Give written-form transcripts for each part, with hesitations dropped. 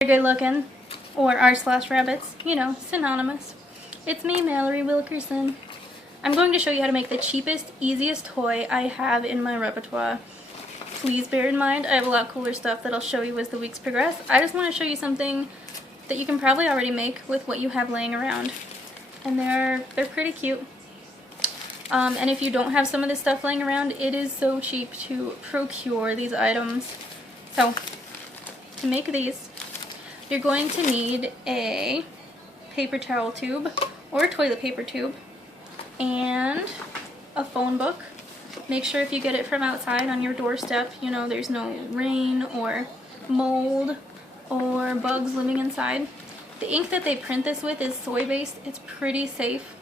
Good looking, or r/rabbits, you know, synonymous. It's me, Mallory Wilkerson. I'm going to show you how to make the cheapest, easiest toy I have in my repertoire. Please bear in mind, I have a lot cooler stuff that I'll show you as the weeks progress. I just want to show you something that you can probably already make with what you have laying around. And they're pretty cute. And if you don't have some of this stuff laying around, it is so cheap to procure these items. So, to make these, you're going to need a paper towel tube or a toilet paper tube and a phone book. Make sure if you get it from outside on your doorstep, you know, there's no rain or mold or bugs living inside. The ink that they print this with is soy-based. It's pretty safe.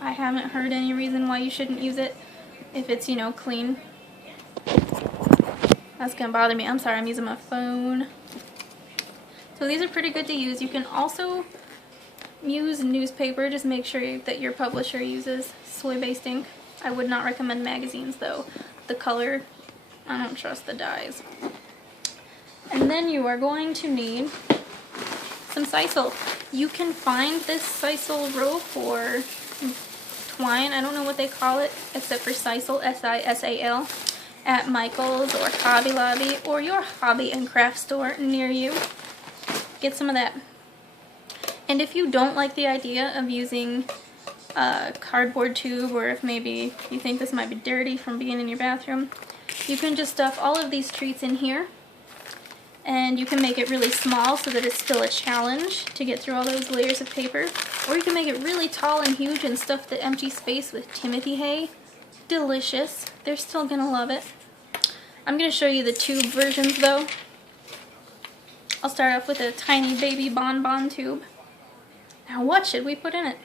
I haven't heard any reason why you shouldn't use it if it's, you know, clean. That's gonna bother me. I'm sorry, I'm using my phone. So these are pretty good to use. You can also use newspaper. Just make sure that your publisher uses soy-based ink. I would not recommend magazines though. The color, I don't trust the dyes. And then you are going to need some sisal. You can find this sisal rope or twine, I don't know what they call it, except for sisal, S-I-S-A-L, at Michael's or Hobby Lobby or your hobby and craft store near you. Get some of that. And if you don't like the idea of using a cardboard tube, or if maybe you think this might be dirty from being in your bathroom, you can just stuff all of these treats in here. And you can make it really small so that it's still a challenge to get through all those layers of paper. Or you can make it really tall and huge and stuff the empty space with Timothy hay. Delicious. They're still gonna love it. I'm gonna show you the tube versions though. I'll start off with a tiny baby bonbon tube. Now what should we put in it?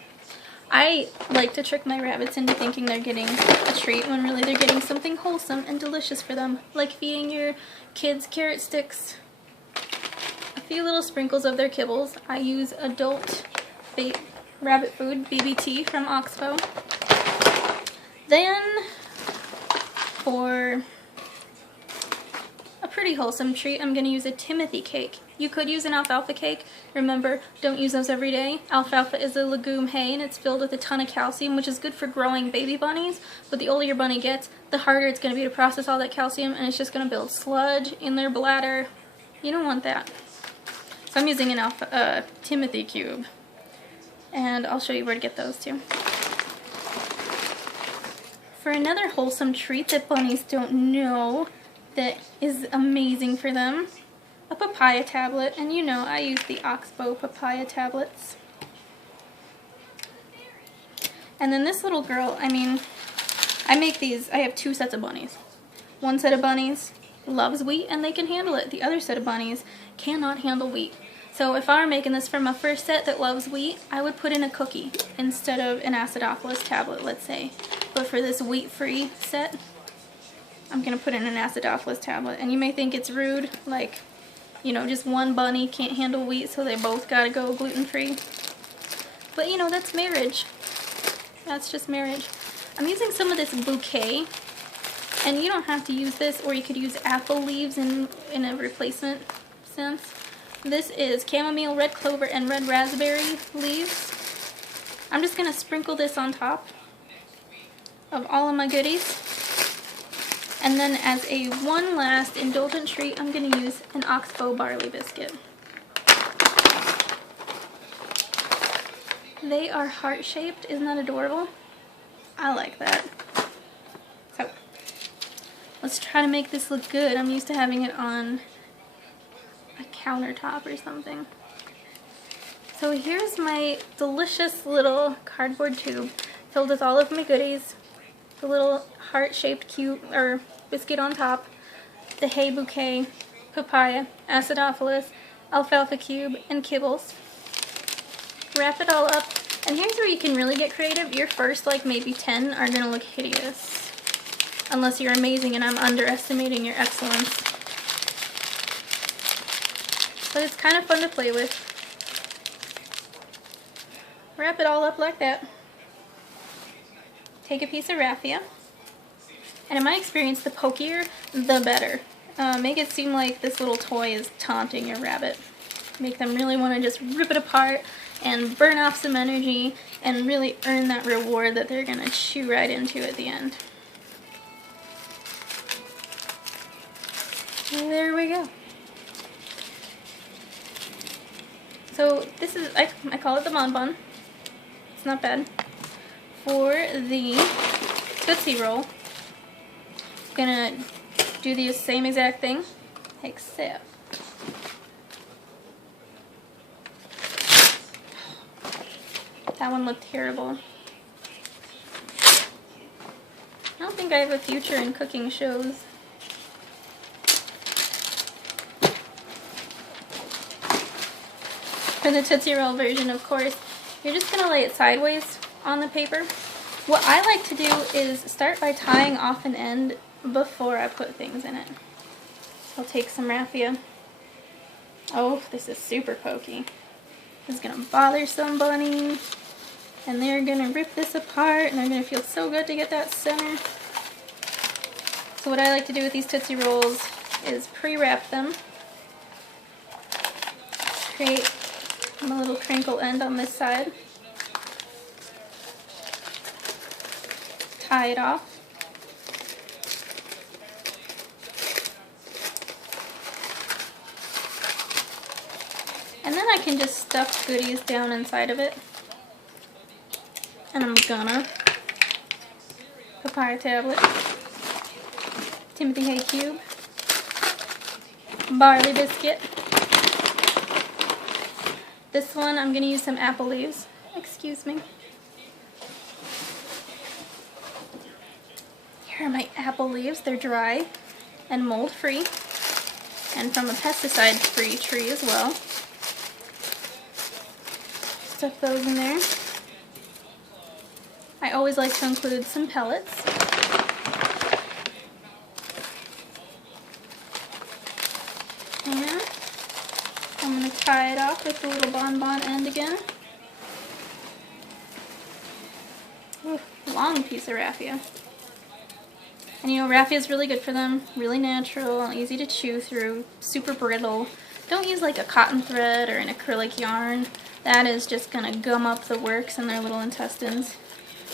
I like to trick my rabbits into thinking they're getting a treat when really they're getting something wholesome and delicious for them, like feeding your kids carrot sticks. A few little sprinkles of their kibbles. I use adult rabbit food, BBT from Oxbow. Then, for a pretty wholesome treat, I'm going to use a Timothy cake. You could use an alfalfa cake. Remember, don't use those every day. Alfalfa is a legume hay and it's filled with a ton of calcium, which is good for growing baby bunnies. But the older your bunny gets, the harder it's going to be to process all that calcium, and it's just going to build sludge in their bladder. You don't want that. So I'm using an Timothy cube. And I'll show you where to get those too. For another wholesome treat that bunnies don't know that is amazing for them, a papaya tablet, and you know I use the Oxbow papaya tablets. And then this little girl, I mean, I make these, I have two sets of bunnies. One set of bunnies loves wheat and they can handle it. The other set of bunnies cannot handle wheat. So if I were making this for my first set that loves wheat, I would put in a cookie instead of an acidophilus tablet, let's say. But for this wheat-free set, I'm going to put in an acidophilus tablet. And you may think it's rude, like, you know, just one bunny can't handle wheat, so they both gotta go gluten-free. But you know, that's marriage. That's just marriage. I'm using some of this bouquet, and you don't have to use this, or you could use apple leaves in a replacement sense. This is chamomile, red clover, and red raspberry leaves. I'm just gonna sprinkle this on top of all of my goodies. And then as a one last indulgent treat, I'm going to use an Oxbow barley biscuit. They are heart-shaped. Isn't that adorable? I like that. So, let's try to make this look good. I'm used to having it on a countertop or something. So here's my delicious little cardboard tube filled with all of my goodies. The little heart-shaped cute or biscuit on top, the hay bouquet, papaya, acidophilus, alfalfa cube, and kibbles. Wrap it all up, and here's where you can really get creative. Your first, like, maybe 10 are going to look hideous. Unless you're amazing and I'm underestimating your excellence. But it's kind of fun to play with. Wrap it all up like that. Take a piece of raffia, and in my experience, the pokier, the better. Make it seem like this little toy is taunting your rabbit. Make them really want to just rip it apart and burn off some energy and really earn that reward that they're going to chew right into at the end. And there we go. So this is, I call it the bonbon. It's not bad. For the Tootsie Roll, I'm gonna do the same exact thing, except that one looked terrible. I don't think I have a future in cooking shows. For the Tootsie Roll version, of course, you're just going to lay it sideways on the paper. What I like to do is start by tying off an end before I put things in it. I'll take some raffia. Oh, this is super pokey. This is going to bother somebody, and they're going to rip this apart, and they're going to feel so good to get that center. So what I like to do with these Tootsie Rolls is pre-wrap them. Create a little crinkle end on this side. Tie it off. And then I can just stuff goodies down inside of it. And I'm gonna papaya tablet, Timothy hay cube, barley biscuit. This one I'm gonna use some apple leaves. Excuse me. Here are my apple leaves. They're dry and mold free, and from a pesticide free tree as well. Stuff those in there. I always like to include some pellets. And I'm going to tie it off with the little bonbon end again. Ooh, long piece of raffia. And you know, raffia is really good for them. Really natural, easy to chew through, super brittle. Don't use like a cotton thread or an acrylic yarn. That is just going to gum up the works in their little intestines.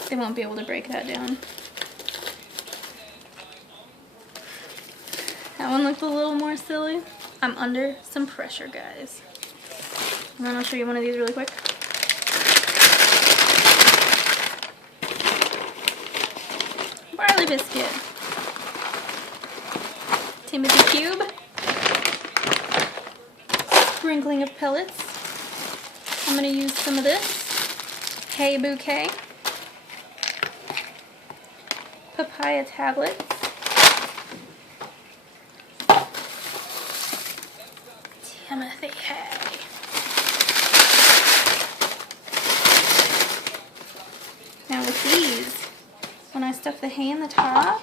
They won't be able to break that down. That one looked a little more silly. I'm under some pressure, guys. And then I'll show you one of these really quick. Barley biscuit. Timothy cube. Sprinkling of pellets. I'm going to use some of this. Hay bouquet. Papaya tablets. Timothy hay. Now with these, when I stuff the hay in the top,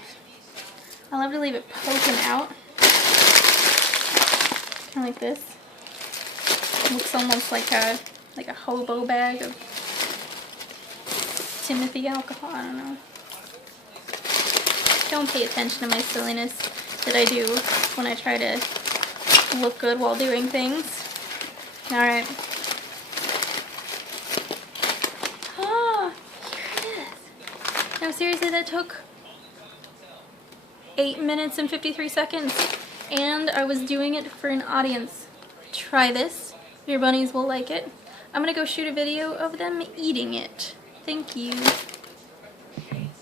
I love to leave it poking out. Kind of like this. It looks almost like a hobo bag of Timothy alcohol. I don't know. Don't pay attention to my silliness that I do when I try to look good while doing things. Alright. Ah, here it is. Now seriously, that took 8 minutes and 53 seconds. And I was doing it for an audience. Try this. Your bunnies will like it. I'm gonna go shoot a video of them eating it. Thank you.